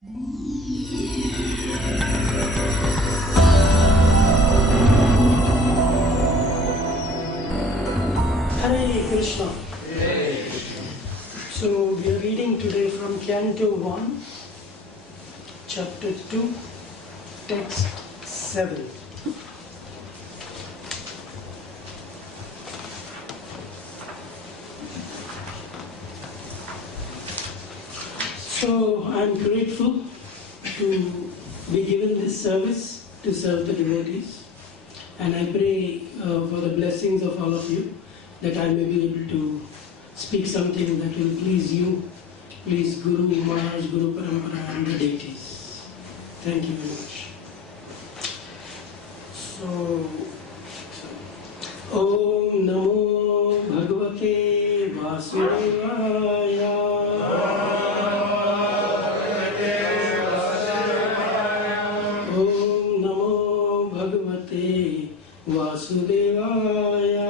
Hare Krishna. So we are reading today from Canto 1, Chapter 2, Text 7. So I am grateful to be given this service to serve the devotees, and I pray for the blessings of all of you, that I may be able to speak something that will please you, please Guru, Maharaj, Guru Parampara and the deities. Thank you very much. So, Om Namo Bhagavate Vasudevaya. Om Namo Bhagavate Vasudevaya.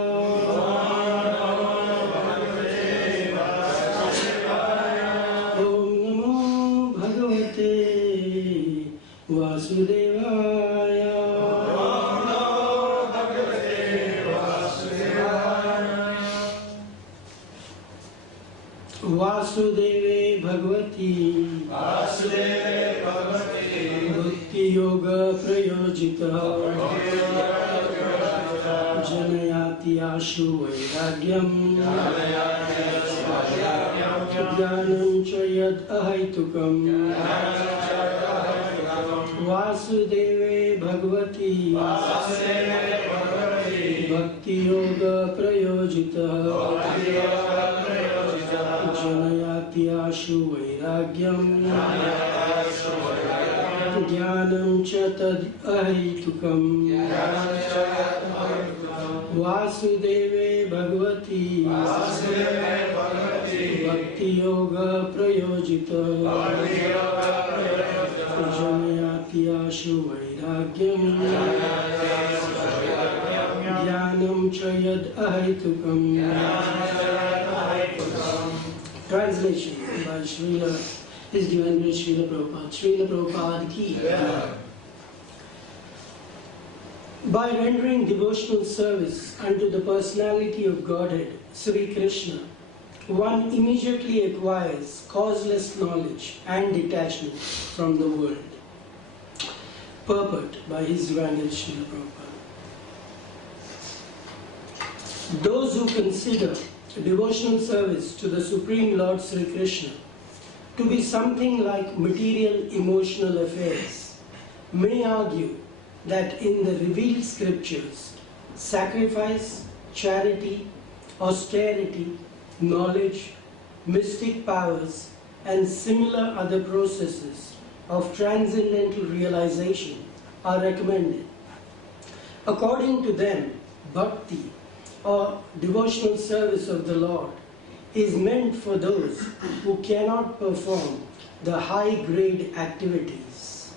Vasudeve Bhagavati Bhakti Yoga Prayojita Janayati Ashu Vairagyam Jnanam Chayad Ahaitukam Vasudeve Bhagavati Bhakti Yoga Prayojita Janayati Ashu Vairagyam Jnanam Chatad Ahaitukam Vasudeve Bhagavati Bhakti Yoga Prayojita Janayati Ashu Vairagyam Jnanam Chayad Ahaitukam. Translation by His Divine Grace Srila Prabhupada. Srila Prabhupada ki. By rendering devotional service unto the personality of Godhead, Sri Krishna, one immediately acquires causeless knowledge and detachment from the world. Purport by His Divine Grace Srila Prabhupada. Those who consider devotional service to the Supreme Lord Sri Krishna to be something like material emotional affairs may argue that in the revealed scriptures, sacrifice, charity, austerity, knowledge, mystic powers, and similar other processes of transcendental realization are recommended. According to them, bhakti, or devotional service of the Lord, is meant for those who cannot perform the high-grade activities.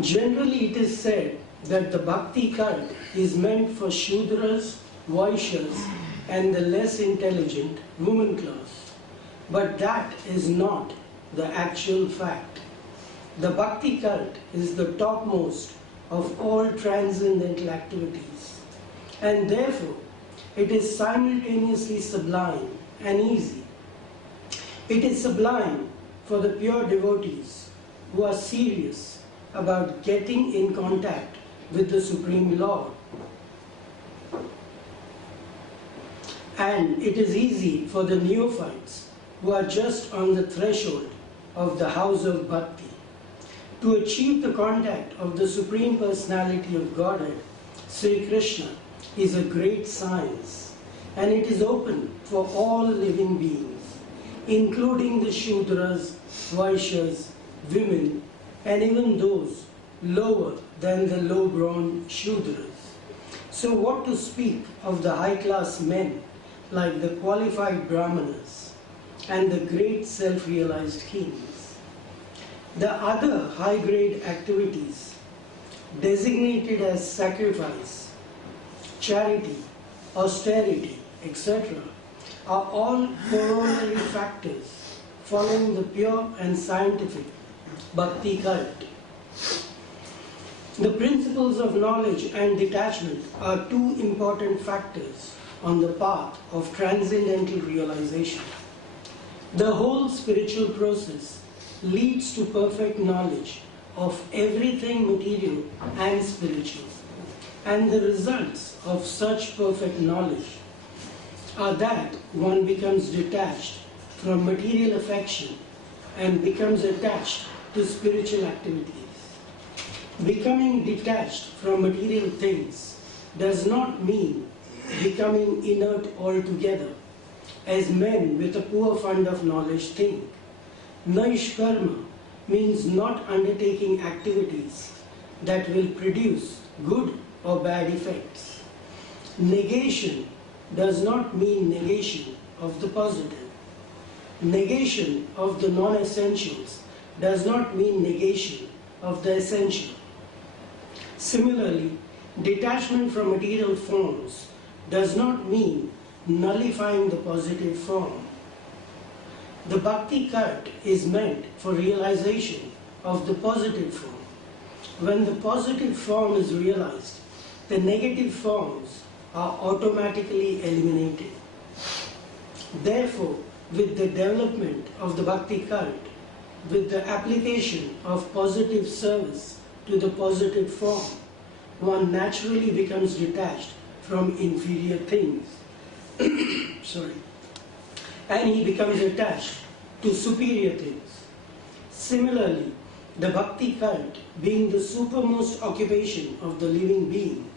Generally, it is said that the bhakti cult is meant for Shudras, Vaishyas, and the less intelligent woman class. But that is not the actual fact. The bhakti cult is the topmost of all transcendental activities, and therefore it is simultaneously sublime and easy. It is sublime for the pure devotees who are serious about getting in contact with the Supreme Lord. And it is easy for the neophytes who are just on the threshold of the house of bhakti to achieve the contact of the Supreme Personality of Godhead, Sri Krishna, is a great science, and it is open for all living beings, including the Shudras, Vaishyas, women, and even those lower than the low-born Shudras. So what to speak of the high-class men like the qualified Brahmanas and the great self-realized kings? The other high-grade activities designated as sacrifice, charity, austerity, etc., are all corollary factors following the pure and scientific bhakti cult. The principles of knowledge and detachment are two important factors on the path of transcendental realization. The whole spiritual process leads to perfect knowledge of everything material and spiritual, and the results of such perfect knowledge are that one becomes detached from material affection and becomes attached to spiritual activities. Becoming detached from material things does not mean becoming inert altogether, as men with a poor fund of knowledge think. Naishkarma means not undertaking activities that will produce good or bad effects. Negation does not mean negation of the positive. Negation of the non-essentials does not mean negation of the essential. Similarly, detachment from material forms does not mean nullifying the positive form. The bhakti cult is meant for realization of the positive form. When the positive form is realized, the negative forms are automatically eliminated. Therefore, with the development of the bhakti cult, with the application of positive service to the positive form, one naturally becomes detached from inferior things. And he becomes attached to superior things. Similarly, the bhakti cult, being the supermost occupation of the living being,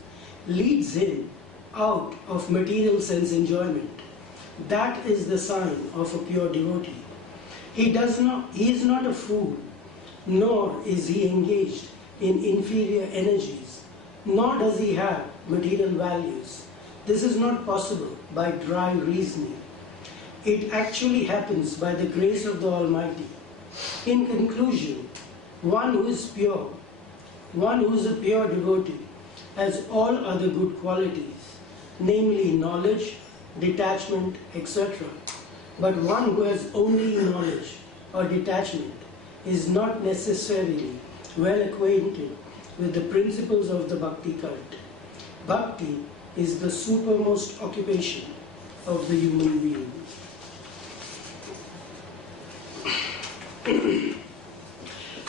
leads him out of material sense enjoyment. That is the sign of a pure devotee. He is not a fool, nor is he engaged in inferior energies, nor does he have material values. This is not possible by dry reasoning. It actually happens by the grace of the Almighty. In conclusion, one who is pure, one who is a pure devotee, has all other good qualities, namely knowledge, detachment, etc. But one who has only knowledge or detachment is not necessarily well acquainted with the principles of the bhakti cult. Bhakti is the supermost occupation of the human being.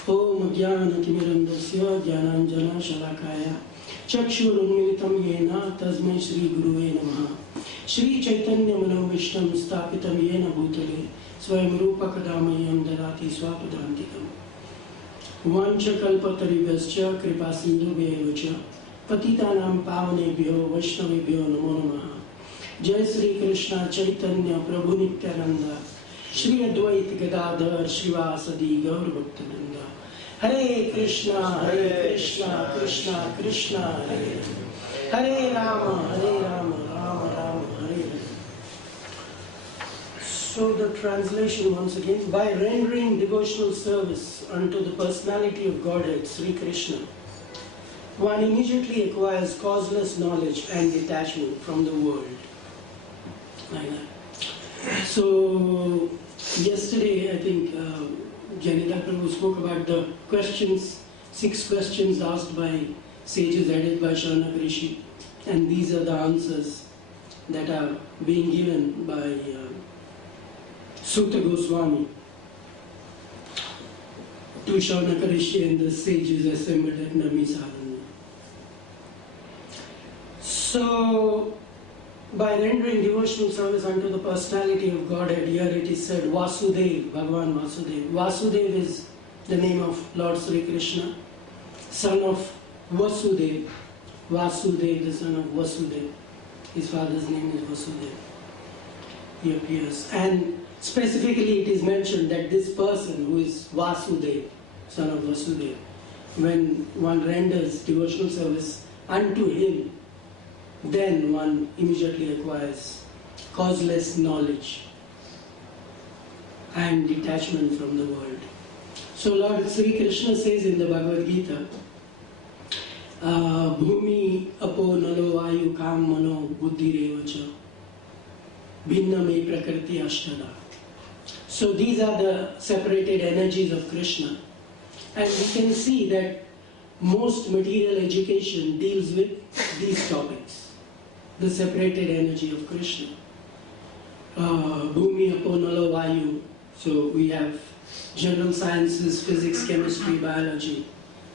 Om Jnana-timirandasya Jnananjana-shalakaya Chakshurunmilitam Yena Tasmai Shri Guruve Namaha Shri Chaitanya Manovishnam Stapitam Yena Bhutale Swayam Rupa Kadamayam Darati Swapadantikam Vancha Kalpataribhascha Kripa Sindhubhyevacha Patitanam Pavanebhyo Vaishnavebhyo Namo Namaha Jai Shri Krishna Chaitanya Prabhu Nityananda Shri Advaita Gadadhar Srivasadi Gaur Bhaktivinoda Hare Krishna, Krishna Krishna, Hare Hare Rama, Rama Rama, Hare Hare. So the translation once again, by rendering devotional service unto the personality of Godhead, Sri Krishna, one immediately acquires causeless knowledge and detachment from the world. Like that. So yesterday, I think Janita Prabhu spoke about the questions, 6 questions asked by sages headed by Sharanaka Rishi, and these are the answers that are being given by Sutta Goswami to Sharanaka Rishi and the sages assembled at Nami Sadhana. So, by rendering devotional service unto the personality of Godhead, here it is said Vasudev, Bhagavan Vasudev. Vasudev is the name of Lord Sri Krishna, son of Vasudev. Vasudev, the son of Vasudev. His father's name is Vasudev. He appears. And specifically it is mentioned that this person who is Vasudev, son of Vasudev, when one renders devotional service unto him, then one immediately acquires causeless knowledge and detachment from the world. So Lord Sri Krishna says in the Bhagavad Gita, Bhumi apo nalo vayu kam mano buddhi revacha bhinna me prakriti ashtada. So these are the separated energies of Krishna. And we can see that most material education deals with these topics. The separated energy of Krishna. Bhumi, Apo, Nala, Vayu. So we have general sciences, physics, chemistry, biology.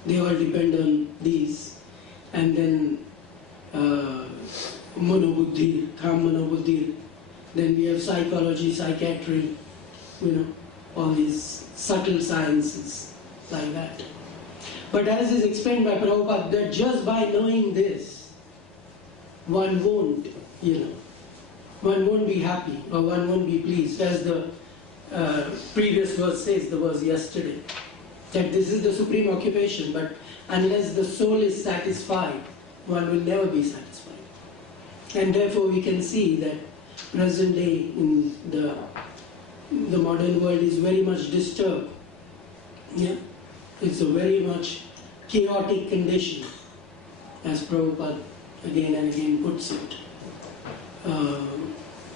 They all depend on these. And then Manobuddhi, Tham Manobuddhi. Then we have psychology, psychiatry, all these subtle sciences like that. But as is explained by Prabhupada, that just by knowing this, one won't be happy or one won't be pleased. As the previous verse says, the verse yesterday, that this is the supreme occupation, but unless the soul is satisfied, one will never be satisfied. And therefore we can see that present day in the modern world is very much disturbed. Yeah? It's a very much chaotic condition, as Prabhupada again and again puts it.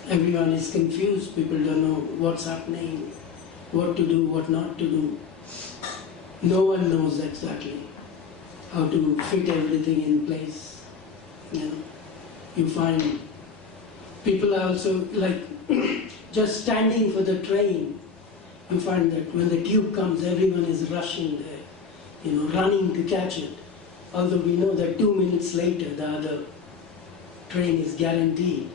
Everyone is confused, people don't know what's happening, what to do, what not to do. No one knows exactly how to fit everything in place. You find people are also like just standing for the train. You find that when the tube comes, everyone is rushing there, running to catch it. Although we know that 2 minutes later, the other train is guaranteed.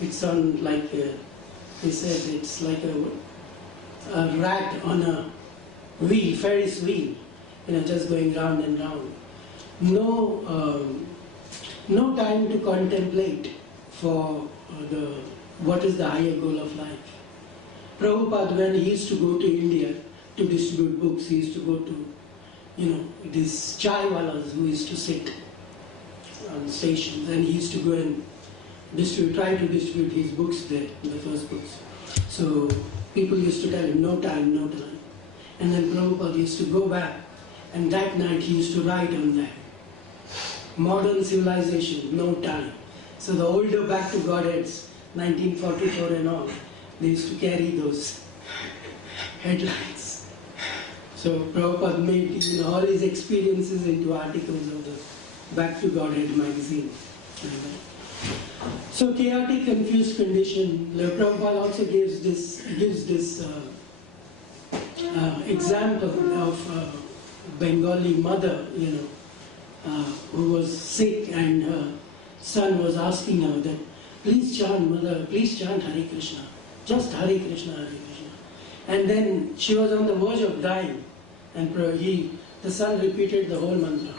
It's on like they said, it's like a rat on a wheel, Ferris wheel, just going round and round. No time to contemplate for what is the higher goal of life. Prabhupada, when he used to go to India to distribute books, he used to go to, these chaiwalas who used to sit on stations, and he used to go and try to distribute his books there, the first books. So people used to tell him, no time, no time. And then Prabhupada used to go back, and that night he used to write on that. Modern civilization, no time. So the older Back to Godheads, 1944 and all, they used to carry those headlines. So Prabhupada made all his experiences into articles of the Back to Godhead magazine. So chaotic, confused condition. Prabhupada also gives this example of a Bengali mother, who was sick, and her son was asking her that, please chant, mother, please chant Hare Krishna, just Hare Krishna, Hare Krishna. And then she was on the verge of dying, and the son repeated the whole mantra.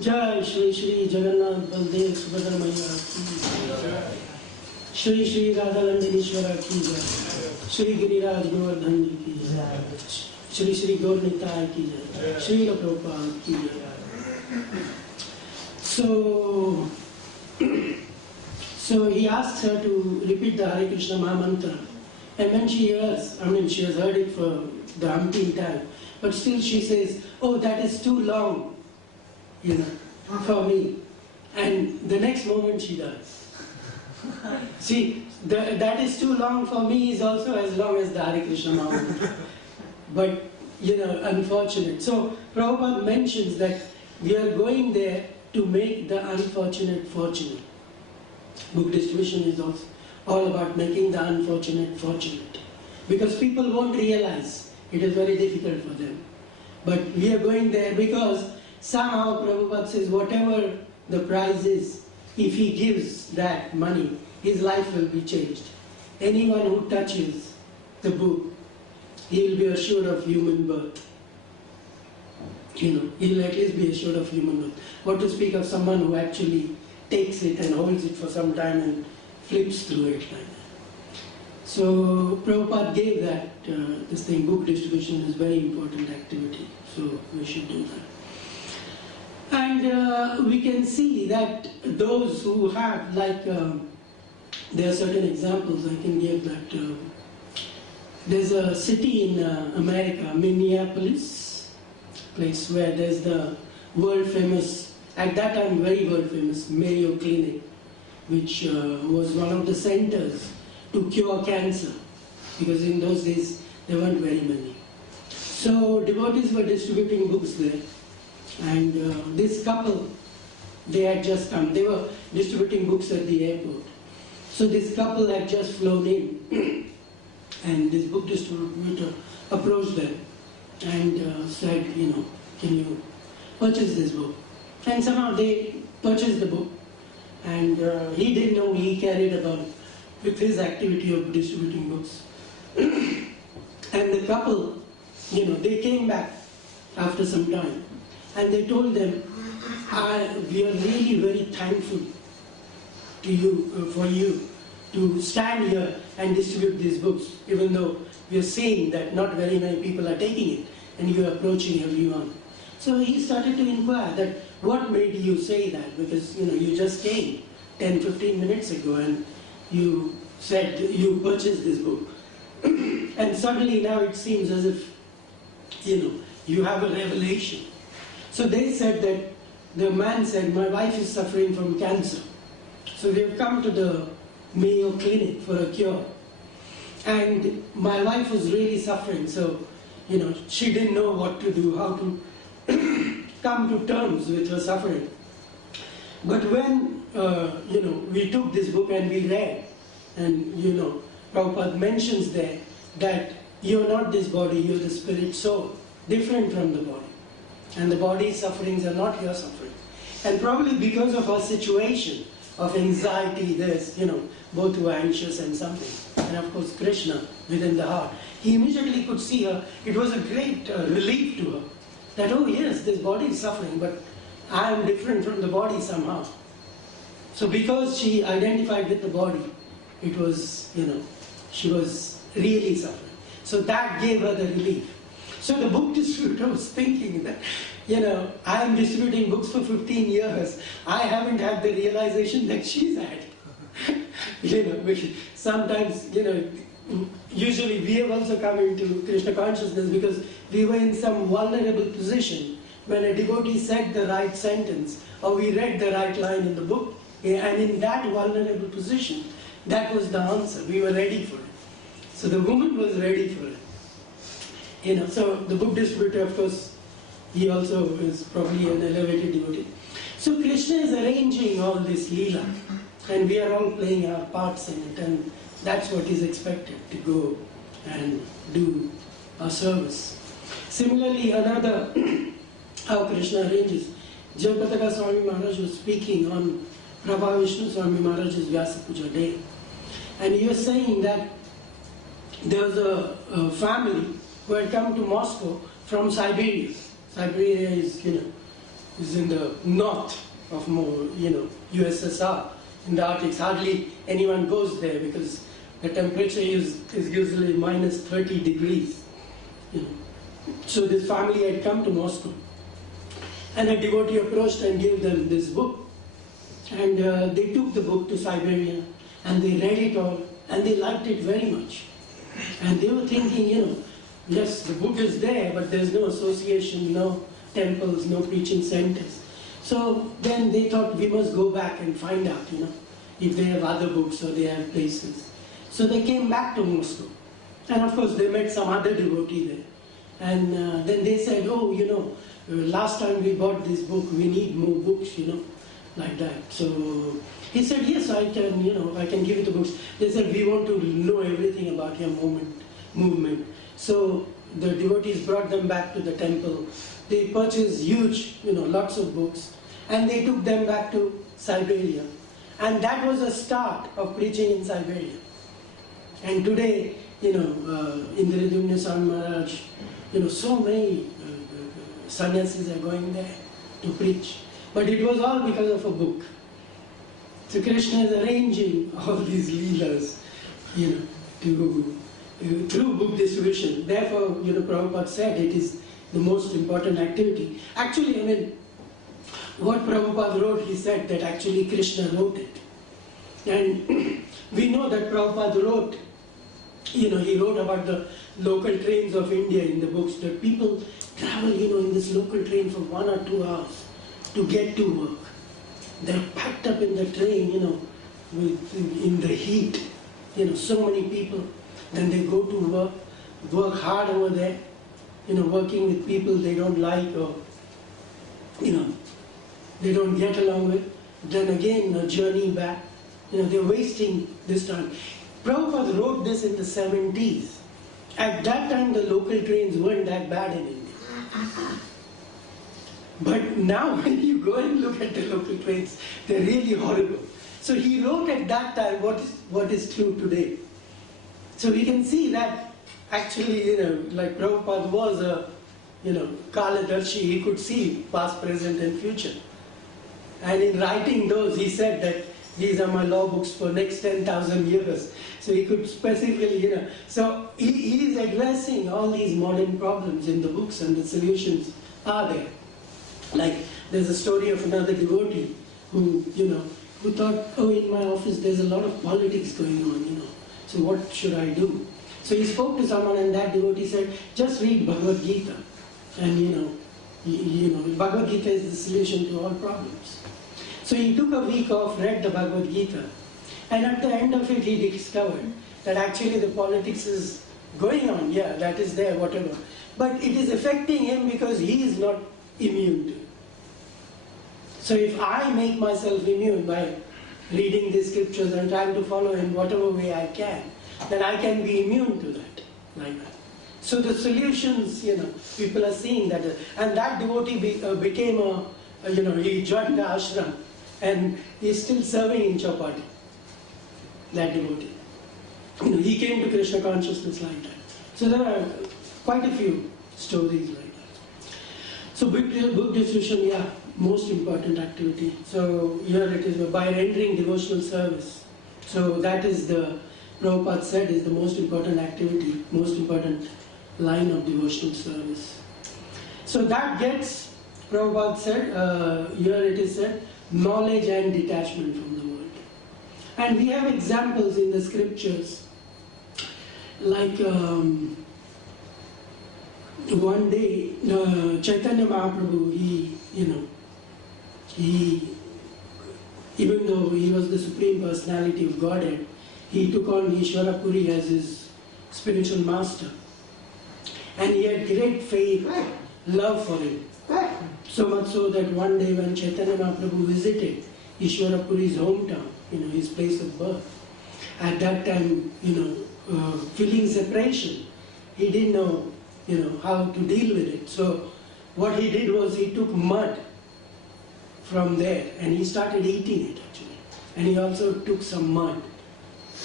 Jai Shri Shri Jagannath Baldev Subhadra Maya ki Jai. Shri Shri Radha Landinishwara ki Jai. Shri Giriraj Govardhan ji ki Jai. Shri Shri Gaur Nitai ki Jai. Shri Prabhupada ki Jai. So he asks her to repeat the Hare Krishna Maha Mantra. And when she hears, she has heard it for the umpteenth time, but still she says, oh, that is too long, for me. And the next moment she does. See, that is too long for me is also as long as the Hare Krishna Maha Mantra. But, unfortunate. So Prabhupada mentions that we are going there to make the unfortunate fortunate. Book distribution is also all about making the unfortunate fortunate. Because people won't realize it is very difficult for them. But we are going there because somehow Prabhupada says whatever the price is, if he gives that money, his life will be changed. Anyone who touches the book, he will be assured of human birth. He will at least be assured of human birth. What to speak of someone who actually takes it and holds it for some time and flips through it like that. So Prabhupada gave that, this thing, book distribution is very important activity. So we should do that. And we can see that those who have, there are certain examples I can give that. There's a city in America, Minneapolis, place where there's the world famous, at that time very world famous, Mayo Clinic, which was one of the centers to cure cancer. because in those days there weren't very many. So devotees were distributing books there, and this couple, they had just come. They were distributing books at the airport. So this couple had just flown in, and this book distributor approached them and said, can you purchase this book? And somehow they purchased the book, and he didn't know he carried about with his activity of distributing books. And the couple, they came back after some time, and they told them, we are really very thankful to you, for you to stand here and distribute these books, even though we are seeing that not very many people are taking it, and you are approaching everyone. So he started to inquire that what made you say that, because you just came 10-15 minutes ago and you said you purchased this book. And suddenly now it seems as if you have a revelation. So they said that the man said, my wife is suffering from cancer. So we have come to the Mayo Clinic for a cure. And my wife was really suffering, so she didn't know what to do, how to come to terms with her suffering. But when we took this book and we read, and Prabhupada mentions there that you're not this body, you're the spirit soul, different from the body. And the body's sufferings are not your suffering. And probably because of her situation of anxiety, there's, both were anxious and something. And of course Krishna within the heart. He immediately could see her. It was a great relief to her that, oh yes, this body is suffering, but I am different from the body somehow. So because she identified with the body, it was, she was really suffering. So that gave her the relief. So the book distributor was thinking that, I am distributing books for 15 years. I haven't had the realization that she's had. Sometimes, usually we have also come into Krishna consciousness because we were in some vulnerable position when a devotee said the right sentence or we read the right line in the book, and in that vulnerable position, that was the answer. We were ready for it. So the woman was ready for it. So the book distributor, of course, he also is probably an elevated devotee. So Krishna is arranging all this Leela, and we are all playing our parts in it, and that's what is expected, to go and do our service. Similarly, another, how Krishna arranges, Jayapataka Swami Maharaj was speaking on Prabhu Vishnu Swami Maharaj's Vyasa Puja day, and he was saying that there was a family who had come to Moscow from Siberia. Siberia is, is in the north of USSR, in the Arctic. Hardly anyone goes there because the temperature is usually minus 30 degrees. So this family had come to Moscow, and a devotee approached and gave them this book. And they took the book to Siberia, and they read it all, and they liked it very much. And they were thinking, yes, the book is there, but there's no association, no temples, no preaching centers. So then they thought, we must go back and find out, if they have other books or they have places. So they came back to Moscow. And of course, they met some other devotee there. And then they said, oh, last time we bought this book, we need more books, like that. So he said, yes, I can, I can give you the books. They said, we want to know everything about your movement. So the devotees brought them back to the temple. They purchased huge, lots of books, and they took them back to Siberia. And that was a start of preaching in Siberia. And today, Indradumna Swami Maharaj, so many sannyasis are going there to preach. But it was all because of a book. So Krishna is arranging all these leelas, through book distribution. Therefore, Prabhupada said it is the most important activity. Actually, what Prabhupada wrote, he said that actually Krishna wrote it. And we know that Prabhupada wrote, he wrote about the local trains of India in the books, that people travel, in this local train for 1 or 2 hours to get to work. They're packed up in the train, in the heat, so many people. Then they go to work hard over there, working with people they don't like or, they don't get along with. Then again, a journey back. They're wasting this time. Prabhupada wrote this in the 70s. At that time, the local trains weren't that bad in India. But now when you go and look at the local trains, they're really horrible. So he wrote at that time what is true today. So we can see that actually, like Prabhupada was a, Kaladarshi, he could see past, present and future. And in writing those, he said that these are my law books for next 10,000 years. So he could specifically, so he is addressing all these modern problems in the books, and the solutions are there. Like there's a story of another devotee who thought, oh, in my office there's a lot of politics going on, so what should I do? So he spoke to someone, and that devotee said, just read Bhagavad Gita. And Bhagavad Gita is the solution to all problems. So he took a week off, read the Bhagavad Gita, and at the end of it he discovered that actually the politics is going on, yeah, that is there, whatever. But it is affecting him because he is not immune to it. So if I make myself immune by reading the scriptures and trying to follow in whatever way I can, then I can be immune to that, like that. So the solutions, people are seeing that, and that devotee became he joined the ashram, and he's still serving in Chapati, that devotee. He came to Krishna consciousness like that. So there are quite a few stories like that. So book distribution, yeah, most important activity. So here it is, by rendering devotional service. So that is the, Prabhupada said, is the most important activity, most important line of devotional service. So that gets, Prabhupada said, here it is said, knowledge and detachment from the world. And we have examples in the scriptures, like one day Chaitanya Mahaprabhu, he, even though he was the Supreme Personality of Godhead, he took on Ishvara Puri as his spiritual master. And he had great faith, love for him. So much so that one day when Chaitanya Mahaprabhu visited Ishvara Puri's hometown, his place of birth, at that time, feeling separation, he didn't know, how to deal with it. So what he did was he took mud from there and he started eating it actually. And he also took some mud,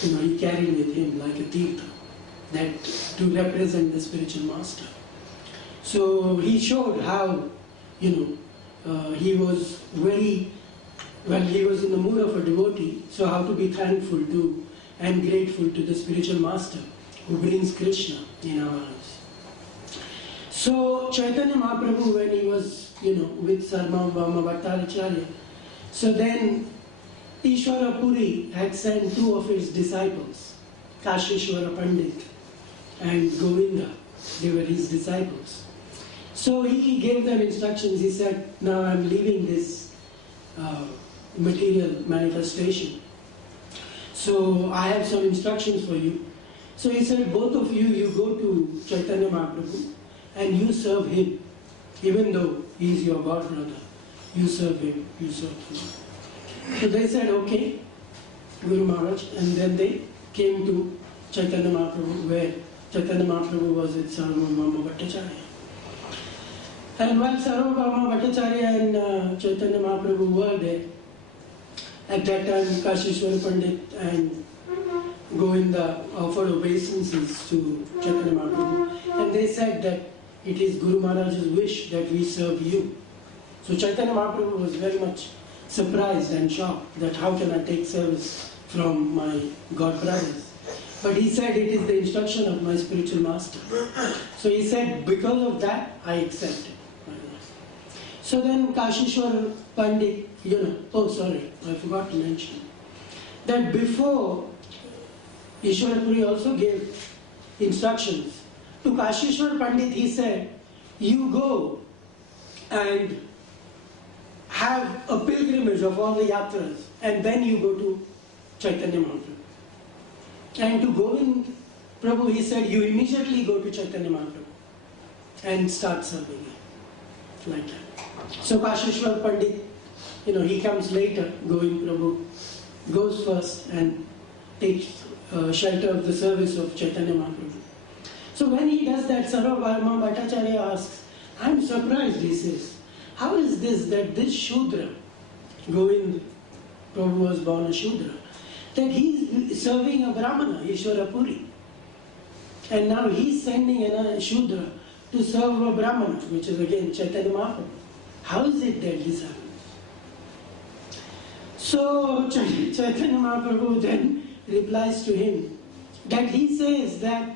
he carried with him like a tirtha, that to represent the spiritual master. So he showed how, he was very, he was in the mood of a devotee, so how to be thankful to and grateful to the spiritual master who brings Krishna in our lives. So Chaitanya Mahaprabhu, when he was, with Sarvabhauma Bhattaracharya, so then Ishvara Puri had sent two of his disciples, Kashishwara Pandit and Govinda. They were his disciples. So he gave them instructions. He said, now I'm leaving this material manifestation. So I have some instructions for you. So he said, both of you, you go to Chaitanya Mahaprabhu and you serve him. Even though he is your god brother, you serve him, you serve him. So they said, okay, Guru Maharaj, and then they came to Chaitanya Mahaprabhu, where Chaitanya Mahaprabhu was with Sarvabhauma Bhattacharya. And while Sarvabhauma Bhattacharya and Chaitanya Mahaprabhu were there, at that time Kashishwara Pandit and Govinda offered obeisances to Chaitanya Mahaprabhu, and they said that it is Guru Maharaj's wish that we serve you. So Chaitanya Mahaprabhu was very much surprised and shocked that how can I take service from my god brothers. But he said it is the instruction of my spiritual master. So he said, because of that, I accept it. So then Kashishwar Pandit, oh sorry, I forgot to mention, that before Ishvara Puri also gave instructions. To Kashishwar Pandit he said, you go and have a pilgrimage of all the yatras and then you go to Chaitanya Mahaprabhu. And to Govind Prabhu, he said, you immediately go to Chaitanya Mahaprabhu and start serving him. Like that. So Kashishwar Pandit, he comes later, Govind Prabhu, goes first and takes shelter of the service of Chaitanya Mahaprabhu. So when he does that, Sarvabhauma Bhattacharya asks, I'm surprised, he says, how is this that this Shudra, Govind Prabhu was born a Shudra, that he's serving a Brahmana, Ishwara Puri. And now he's sending another Shudra to serve a Brahmana, which is again Chaitanya Mahaprabhu. How is it that this happens? So Chaitanya Mahaprabhu then replies to him that he says that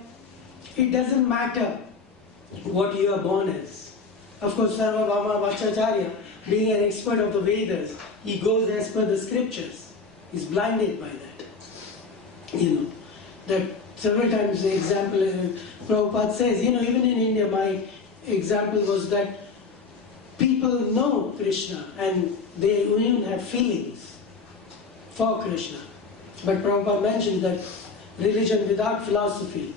it doesn't matter what you are born as. Of course, Sarvabhauma Bhattacharya, being an expert of the Vedas, he goes as per the scriptures. He's blinded by that. That several times the example, Prabhupada says, even in India, my example was that people know Krishna and they even have feelings for Krishna. But Prabhupada mentioned that religion without philosophy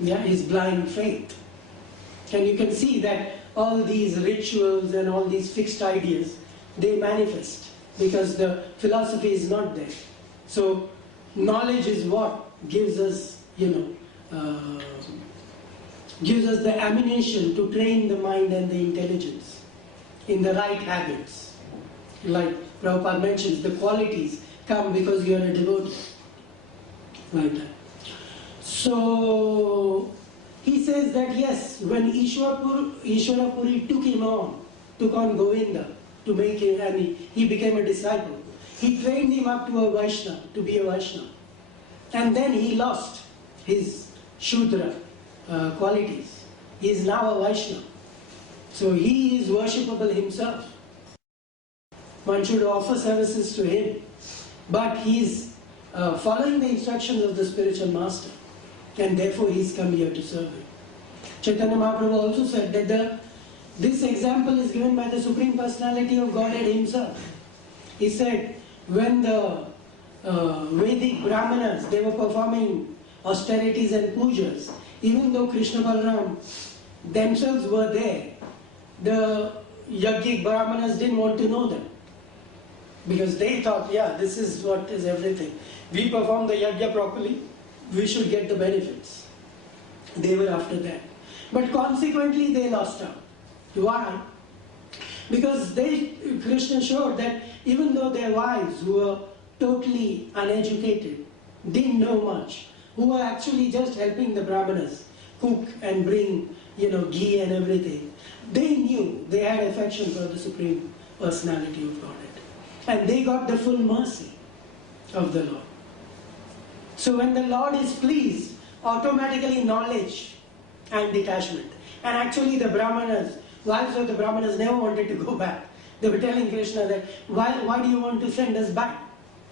is blind faith. And you can see that all these rituals and all these fixed ideas, they manifest because the philosophy is not there. So knowledge is what gives us, gives us the ammunition to train the mind and the intelligence in the right habits. Like Prabhupada mentions, the qualities come because you are a devotee. Like that. So he says that yes, when Ishwara Puri took on Govinda to make him, and he became a disciple, he trained him up to a Vaishnava, to be a Vaishnava. And then he lost his Shudra qualities. He is now a Vaishnava. So he is worshipable himself. One should offer services to him. But he is following the instructions of the spiritual master. And therefore he is come here to serve him. Chaitanya Mahaprabhu also said that this example is given by the Supreme Personality of Godhead himself. He said, when the Vedic Brahmanas, they were performing austerities and pujas, even though Krishna Balaram themselves were there, the Yajnik Brahmanas didn't want to know them. Because they thought, this is what is everything. We perform the yajna properly, we should get the benefits. They were after that. But consequently they lost out. Why? Because Krishna showed that even though their wives, who were totally uneducated, didn't know much, who were actually just helping the Brahmanas cook and bring, ghee and everything, they knew they had affection for the Supreme Personality of Godhead. And they got the full mercy of the Lord. So when the Lord is pleased, automatically knowledge and detachment. And actually the Brahmanas, wives of the Brahmanas never wanted to go back. They were telling Krishna that, why do you want to send us back?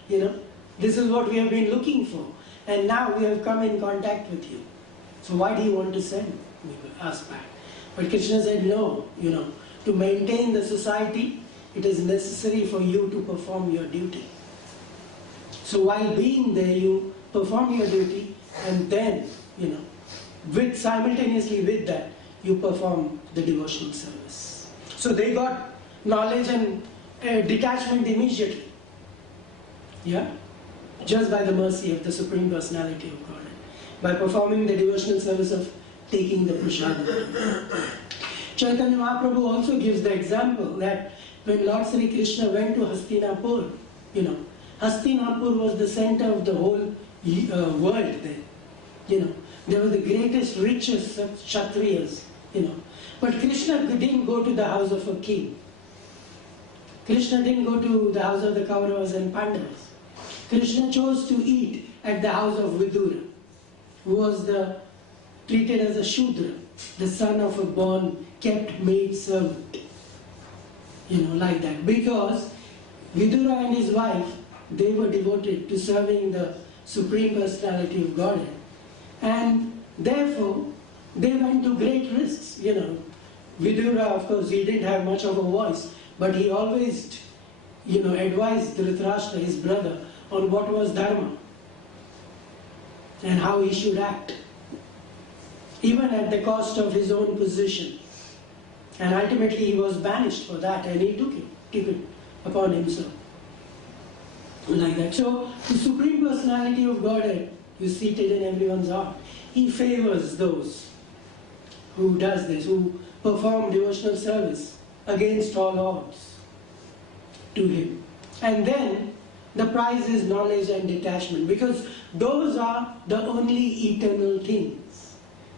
This is what we have been looking for. And now we have come in contact with you. So why do you want to send us back? But Krishna said, no, to maintain the society, it is necessary for you to perform your duty. So while being there, you perform your duty, and then, simultaneously with that, you perform the devotional service. So they got knowledge and detachment immediately. Just by the mercy of the Supreme Personality of Godhead, by performing the devotional service of taking the prasada. Chaitanya Mahaprabhu also gives the example that when Lord Sri Krishna went to Hastinapur, Hastinapur was the center of the whole world then. They were the greatest, richest Kshatriyas, But Krishna didn't go to the house of a king. Krishna didn't go to the house of the Kauravas and Pandavas. Krishna chose to eat at the house of Vidura, who was treated as a Shudra, the son of a born, kept maid servant. Like that. Because Vidura and his wife, they were devoted to serving the Supreme Personality of Godhead. And therefore, they went to great risks. Vidura, of course, he didn't have much of a voice, but he always, advised Dhritarashtra, his brother, on what was dharma. and how he should act, even at the cost of his own position. And ultimately he was banished for that, and he took it upon himself. Like that. So the Supreme Personality of Godhead is seated in everyone's heart. He favors those who does this, who perform devotional service against all odds to him. And then the prize is knowledge and detachment, because those are the only eternal things.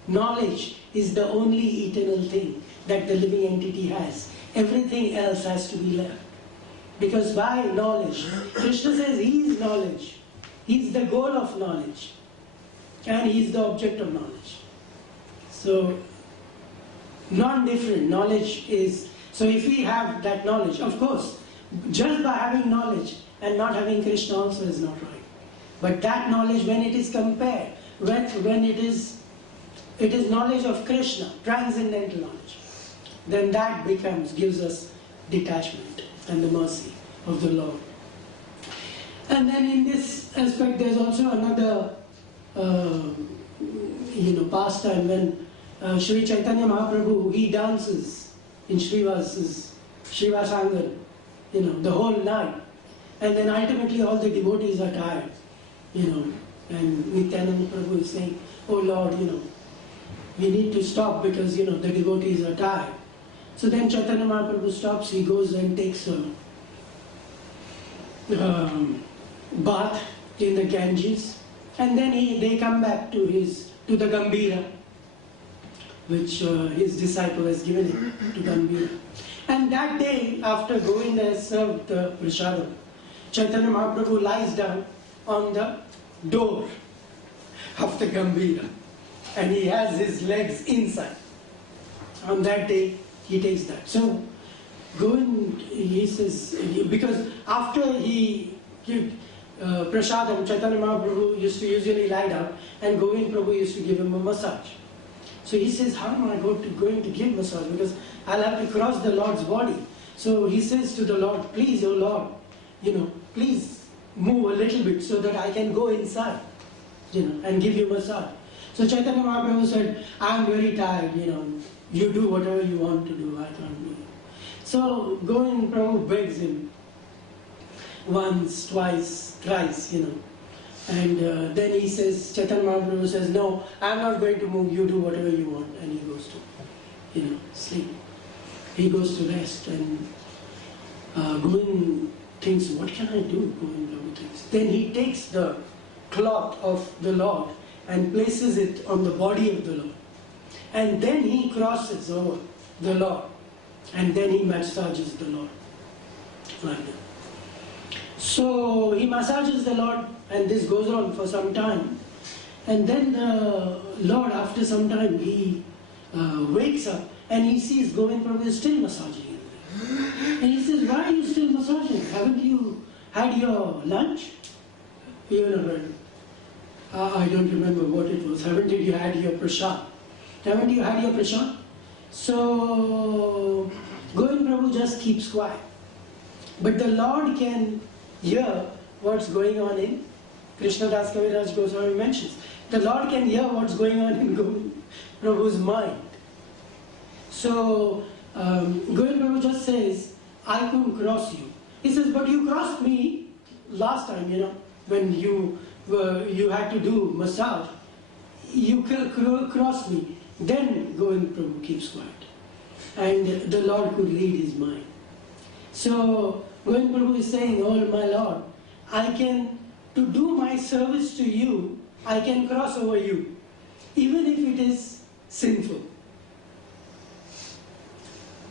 Knowledge is the only eternal thing that the living entity has. Everything else has to be left. Because by knowledge, Krishna says he is knowledge. He is the goal of knowledge. And he is the object of knowledge. So, non-different knowledge is... So if we have that knowledge, of course, just by having knowledge and not having Krishna also is not right. But that knowledge, when it is compared, when it is knowledge of Krishna, transcendental knowledge, then that gives us detachment and the mercy of the Lord. And then in this aspect there's also another pastime when Sri Chaitanya Mahaprabhu, he dances in Srivas Angan, the whole night. And then ultimately all the devotees are tired, and Nityananda Prabhu is saying, oh Lord, we need to stop because, the devotees are tired. So then Chaitanya Mahaprabhu stops, he goes and takes a bath in the Ganges, and then they come back to the Gambhira, which his disciple has given him to Gambhira. And that day, after Govinda has served the prasadam, Chaitanya Mahaprabhu lies down on the door of the Gambhira, and he has his legs inside. On that day, he takes that. So, Govind, he says, because after he gave prasadam, Chaitanya Mahaprabhu used to usually lie down, and Govind Prabhu used to give him a massage. So he says, how am I going to give massage? Because I'll have to cross the Lord's body. So he says to the Lord, please, oh Lord, please move a little bit so that I can go inside, and give you massage. So Chaitanya Mahaprabhu said, I'm very tired, you do whatever you want to do, I can't do it. So Govind Prabhu begs him once, twice, thrice, and then he says, Chaitanya Mahaprabhu says, no, I'm not going to move, you do whatever you want, and he goes to, sleep. He goes to rest, and Govind thinks, what can I do? Govind Prabhu thinks. Then he takes the cloth of the Lord and places it on the body of the Lord. And then he crosses over the Lord, and then he massages the Lord. Like that. So he massages the Lord, and this goes on for some time. And then the Lord, after some time, he wakes up and he sees Govind Prabhu is still massaging him. And he says, why are you still massaging? Haven't you had your lunch? I don't remember what it was. Haven't you had your prasad? Haven't you had your prasad? So Govind Prabhu just keeps quiet. But the Lord can hear what's going on in Krishna Das Kaviraj Goswami mentions. The Lord can hear what's going on in Govind Prabhu's mind. So Govind Prabhu just says, I couldn't cross you. He says, but you crossed me last time, when you had to do massage. You crossed me. Then Govind Prabhu keeps quiet. And the Lord could read his mind. So Govind Prabhu is saying, oh my Lord, to do my service to you, I can cross over you, even if it is sinful.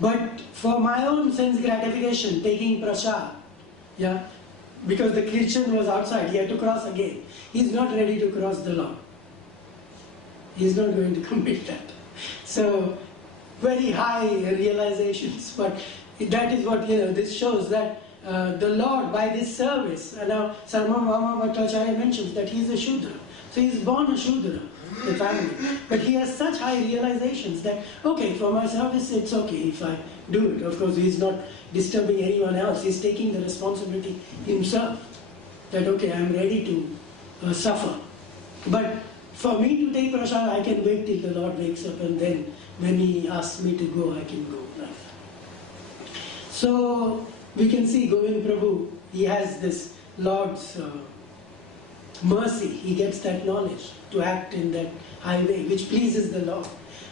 But for my own sense gratification, taking prasad, because the Christian was outside, he had to cross again. He's not ready to cross the Lord. He's not going to commit that. So, very high realizations, but that is what, this shows that the Lord, by this service, now Sarma Mama Bhattacharya mentions that he is a Shudra. So he's born a Shudra, the family. But he has such high realizations that, okay, for my service it's okay if I do it. Of course, he's not disturbing anyone else. He's taking the responsibility himself. That, okay, I'm ready to suffer But for me to take prasad, I can wait till the Lord wakes up, and then when He asks me to go, I can go. Right? So we can see Govind Prabhu, he has this Lord's mercy. He gets that knowledge to act in that high way, which pleases the Lord.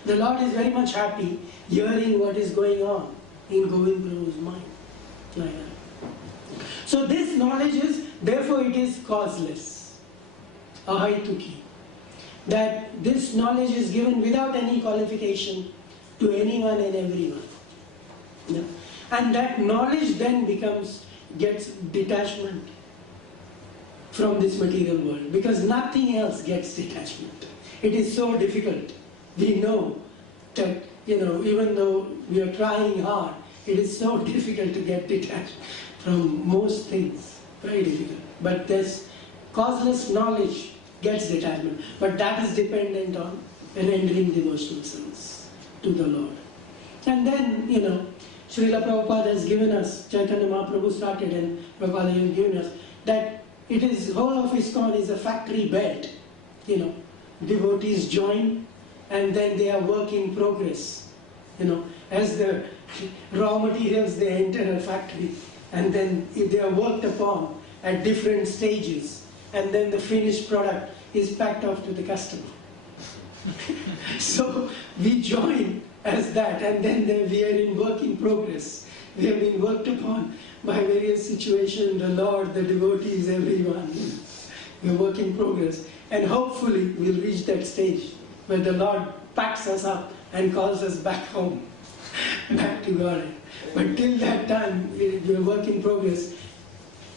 The Lord is very much happy hearing what is going on in Govind Prabhu's mind. Like that. So this knowledge is, therefore it is causeless. Ahaituki. That this knowledge is given without any qualification to anyone and everyone. Yeah. And that knowledge then gets detachment from this material world, because nothing else gets detachment. It is so difficult. We know that, even though we are trying hard, it is so difficult to get detached from most things. Very difficult. But this causeless knowledge gets detachment. But that is dependent on an entering devotional service to the Lord. And then, Srila Prabhupada has given us, Chaitanya Mahaprabhu started and Prabhupada has given us, that it is, whole of ISKCON is a factory bed. Devotees join and then they are work in progress. As the raw materials, they enter a factory and then they are worked upon at different stages, and then the finished product is packed off to the customer. So we join as that, and then we are in work in progress. We have been worked upon by various situations, the Lord, the devotees, everyone. We are work in progress, and hopefully we'll reach that stage where the Lord packs us up and calls us back home, back to God. But till that time, we are work in progress.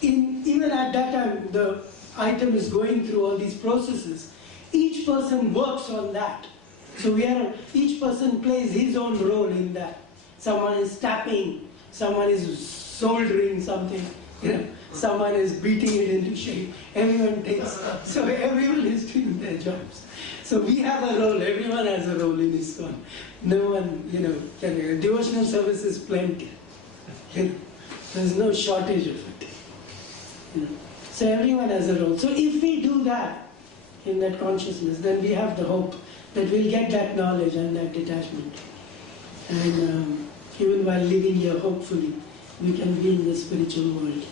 Even at that time, the item is going through all these processes. Each person works on that. So each person plays his own role in that. Someone is tapping, someone is soldering something, someone is beating it into shape. Everyone is doing their jobs. So we have a role, everyone has a role in ISKCON. No one, devotional service is plenty. There's no shortage of it. So everyone has a role. So if we do that, in that consciousness, then we have the hope that we'll get that knowledge and that detachment. And even while living here, hopefully, we can be in the spiritual world.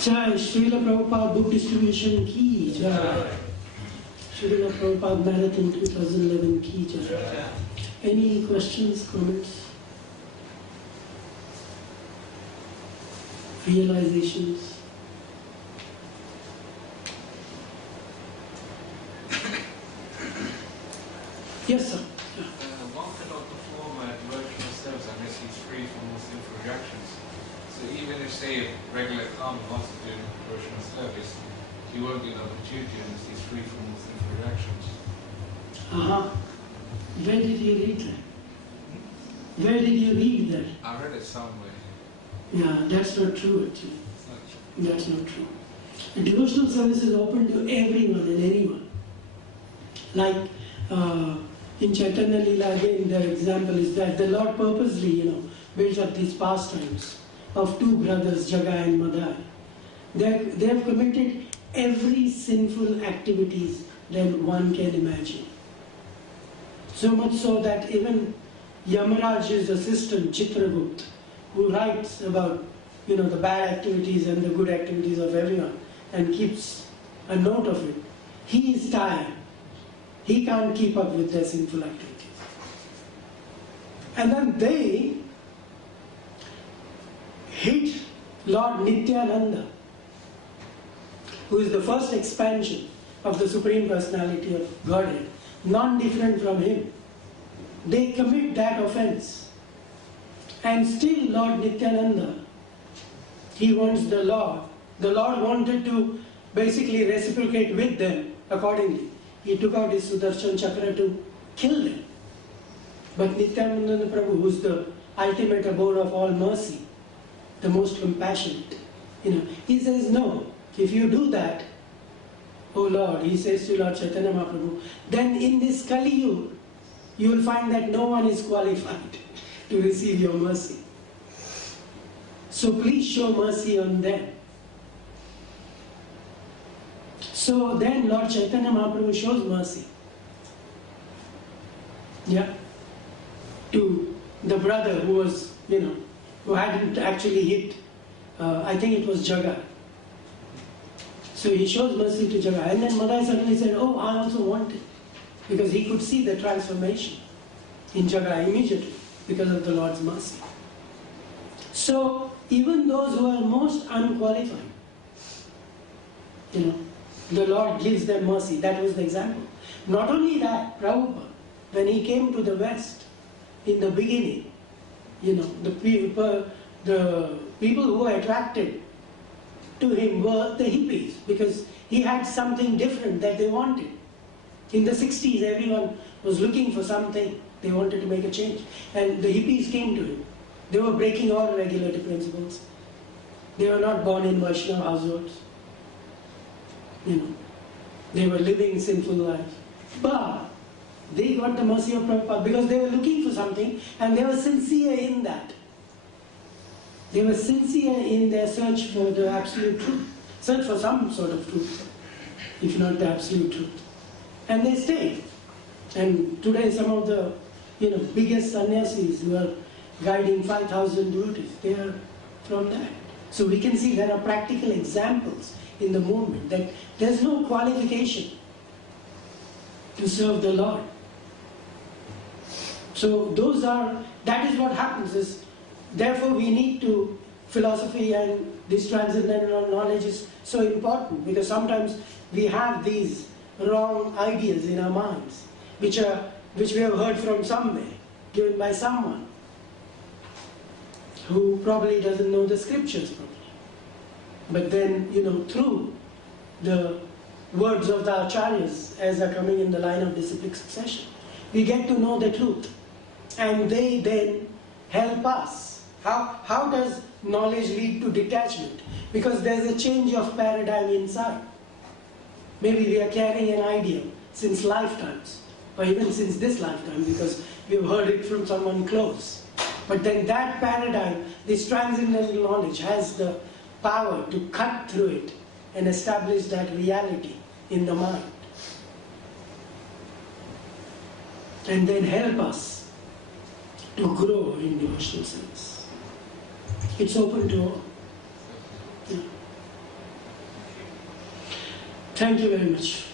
Jai Srila Prabhupada Book Distribution Ki Jai. Srila Prabhupada Marathon 2011 Ki Jai. Any questions, comments, realizations? Yes, sir. One cannot perform a devotional service unless he's free from all sinful reactions. So even if, say, a regular karma wants to do a devotional service, he won't get an opportunity unless he's free from all sinful reactions. Where did you read that? Where did you read that? I read it somewhere. Yeah, that's not true actually. It's not true. That's not true. A devotional service is open to everyone and anyone. Like in Chaitanya Leela, again, the example is that the Lord purposely, builds up these pastimes of two brothers, Jagai and Madai. They have committed every sinful activities that one can imagine. So much so that even Yamaraj's assistant, Chitragut, who writes about, the bad activities and the good activities of everyone and keeps a note of it, he is tired. He can't keep up with their sinful activities. And then they hit Lord Nityananda, who is the first expansion of the Supreme Personality of Godhead, non-different from him. They commit that offense. And still Lord Nityananda, he wants the Lord. The Lord wanted to basically reciprocate with them accordingly. He took out his Sudarshan Chakra to kill them. But Nityananda Prabhu, who is the ultimate abode of all mercy, the most compassionate, he says, no, if you do that, oh Lord, he says to Lord Chaitanya Mahaprabhu, then in this Kali Yuga, you will find that no one is qualified to receive your mercy. So please show mercy on them. So then Lord Chaitanya Mahaprabhu shows mercy. Yeah. To the brother who was, who hadn't actually hit, I think it was Jaga. So he shows mercy to Jaga. And then Madai suddenly said, oh, I also want it. Because he could see the transformation in Jaga immediately because of the Lord's mercy. So even those who are most unqualified, the Lord gives them mercy. That was the example. Not only that, Prabhupada, when he came to the West in the beginning, the people who were attracted to him were the hippies, because he had something different that they wanted. In the 60s, everyone was looking for something. They wanted to make a change. And the hippies came to him. They were breaking all regulator principles. They were not born in Vaishnava households. They were living sinful lives. But they got the mercy of Prabhupada because they were looking for something and they were sincere in that. They were sincere in their search for the absolute truth. Search for some sort of truth, if not the absolute truth. And they stayed. And today some of the biggest sannyasis who are guiding 5,000 devotees, they are from that. So we can see there are practical examples in the movement that there's no qualification to serve the Lord. So that is what happens is, therefore we need to, philosophy and this transcendental knowledge is so important, because sometimes we have these wrong ideas in our minds, which we have heard from somewhere, given by someone who probably doesn't know the scriptures properly. But then, through the words of the acharyas as are coming in the line of disciplic succession, we get to know the truth. And they then help us. How does knowledge lead to detachment? Because there's a change of paradigm inside. Maybe we are carrying an idea since lifetimes, or even since this lifetime, because we've heard it from someone close. But then that paradigm, this transcendental knowledge, has the power to cut through it and establish that reality in the mind. And then help us to grow in devotional service. It's open to all. Yeah. Thank you very much.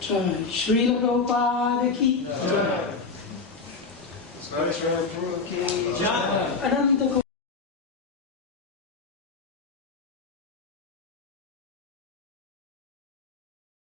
Jai Srila Prabhupada ki Jai. Ananta